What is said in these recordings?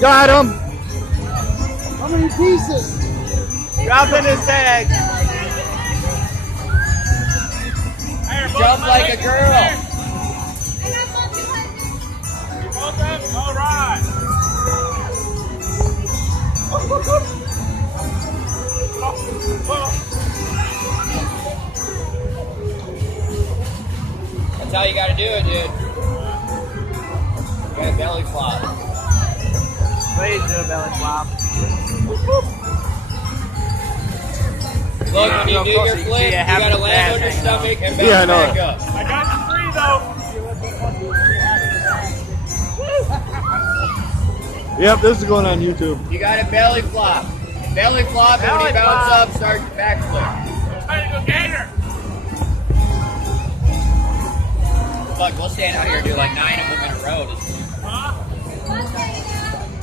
Got him. How many pieces? Dropping his tag. Jump like a girl. All right. That's how you gotta do it, dude. You gotta belly flop. Please do a belly flop. Look, when you do your flip, you gotta land on your stomach and bounce back up. I got the three though. Yep, this is going on YouTube. You gotta belly flop. Belly flop, and when you bounce up, start your backflip. Trying to go gator. Look, we'll stand out here and do like 9 of them in a row. Huh?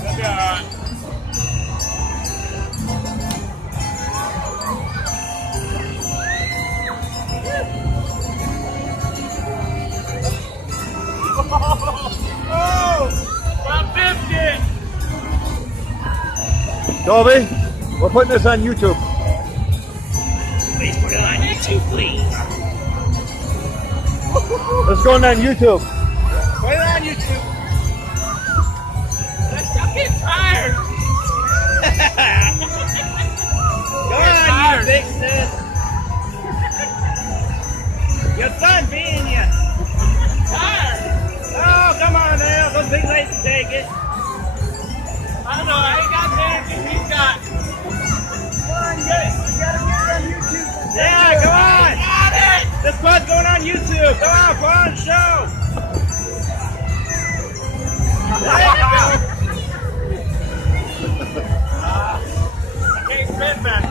That'll be alright. Oh! About 50! Dolby, we're putting this on YouTube. Please put it on YouTube, please. It's going on YouTube. Put it on YouTube. I'm getting tired! Come on, you big sis. You're fun being you. Tired! Oh, come on now. Those big ladies can take it. I don't know, I ain't got anything he's got. Come on, you gotta get it on YouTube. Yeah, come on. Got it! This one's going on YouTube. Come on, put on the show. There you go. I can't spin back.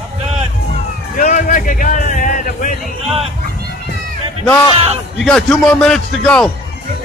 I'm done. You look like a guy that had a wedding. Done. No, you got 2 more minutes to go. Get